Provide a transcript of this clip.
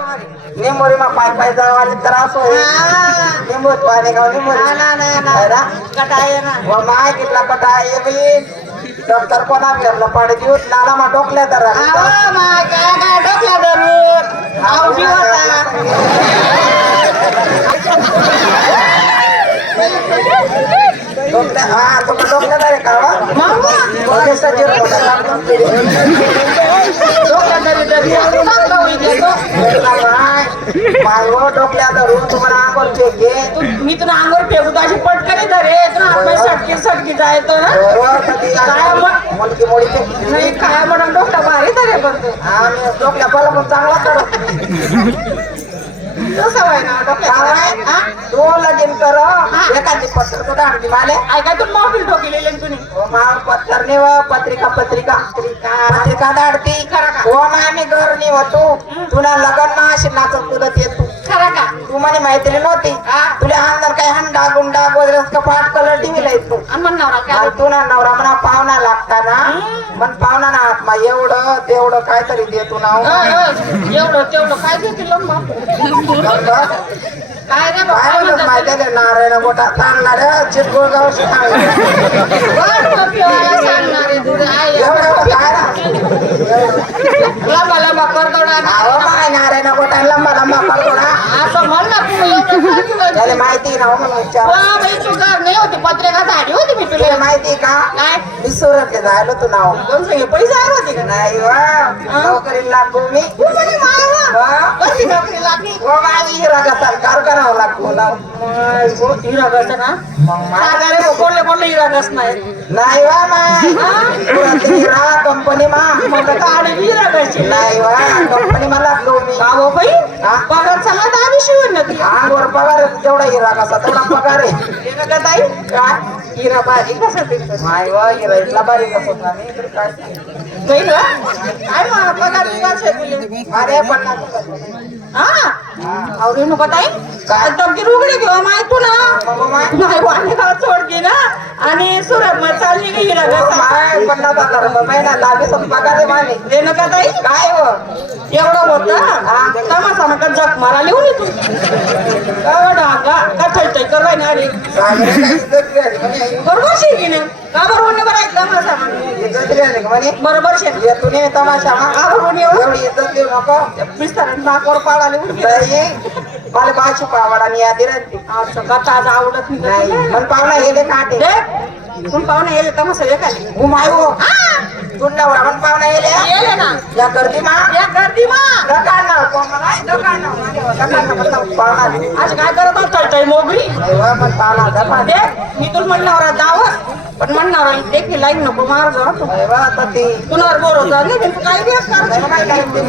निंबोरीमा पाय पाय जावाले त्रास होईल. निंबोत पाणी गाव है व माय कितला पटा ये बी? डॉक्टर कोणा फिरलं पाडी दिवस नाला मा डोकल्या तर. डोकल्या हा तुम्ही डोकल्या तर का डोक्याचा हो डोकल्या धरून तुम्हाला आंघोळ फेके मी तुला अंगावर फेकू अशी पटकन धरे तुला सटकी सटकी जायतो ना. काय मग मुलगी नाही काय म्हणून डोकटा भारी धरे पण तू. आम्ही डोकल्या पाला पण चांगला तर तसं व्हाय ना हा? तू लगीन कर. एखादी पत्र कुठं आणली माले ऐका तू मोबाईल ठोकलेले तुम्ही ओ मा पत्र निव पत्रिका पत्रिका. पत्रिका. दाडती ओ मामी घर निव तू. तुला लगन मा अशी नाचत कुदत येत तू. खरा का? तू म्हणे मैत्री नव्हती. तुला अंदर काय हंडा गुंडा गोदरेज कपाट कलर टीव्ही लाईत तू? तू ना नवरा म्हणा पाहुणा लागता ना पण पाहुणा ना हात मा एवढं तेवढं काहीतरी दे तू नाव. अ, अ, एवढं तेवढं काय देतील मग? काय म्हणतात? माहिती आहे नारायण गोटा चांगला चिटकोळ गाव वाट पपिवाला सांगणार काय ना लंबा लंबा करतोडा अहो माय नारायण गोटा लंबा लंबा पालगोडा असं म्हण ना तू एवढं काय तुला? त्याला माहिती ना हो म्हणून विचार. घर नाही होती पत्रिका झाली होती मी तुला. तुला माहिती का? काय? मी सुरतले जायलो तू नाव. पैसे आले होते का? नाही वा नोकरी लागू मी. तू म्हणे मावा. वा. कशी नोकरी लागली? व माझी हिरा कार करावं लागतो ना. हिरा घस ना मग मा- साधा रे कोणले कोणले हिरा घस नाही. नाही वा माय सुरतली हिरा कंपनी मा. मग गाडी हिरा घसची नाही वा कंपनी मला लागलो मी. बाई हा? पगार आम्ही शिवून नक्की अंगवर पगार जेवढा हिरा कसा? तेवढा पगार आहे. नका ताई काय हिरा भाजी कसं वा हिरा इथला बारीक असत ना मी तर काय? नाही ना काय पगार अरे पन्नास हा? आवडी नको ताई. काय? तबकी रुगडी घेऊ माय तुला मग माय नाही वाणी का सोड की ना. आणि सुरत मग चालली की हिरा घसा. माय पन्नास हजार रुपये महिना लागेल पगार माने ते नका ताई? काय हो? एवढं होतं तमासा नका जग मारा लिहून काय डागा का ठेवतोय कर ना रे सागरे काही इज्जत नाही म्हणे. बरोबर शे की नाही का बरोबर नाही बरं. इज्जत नाही म्हणे बरोबर शे येतो तमाशा का बरोबर? एवढी नको नाकावर मला बाची पावडा आणि यादी राहते. का आवडत नाही? मन पाहुणा गेले काटे कोण पाहुणे येले तमासा हे काय घुमाय हो तुला मन पाहुणा गेले येले ना. या गर्दी मा? या गर्दी मा. दकान दकान पाहुणा. आज काय करत असतोय मोगरी? पाहुणा मी तुला म्हणणार दावस पण म्हणणार देख ही लाईन नको मार जा तू. आता ते पुन्हा बोर होता? नाही तू काय बी काय ते.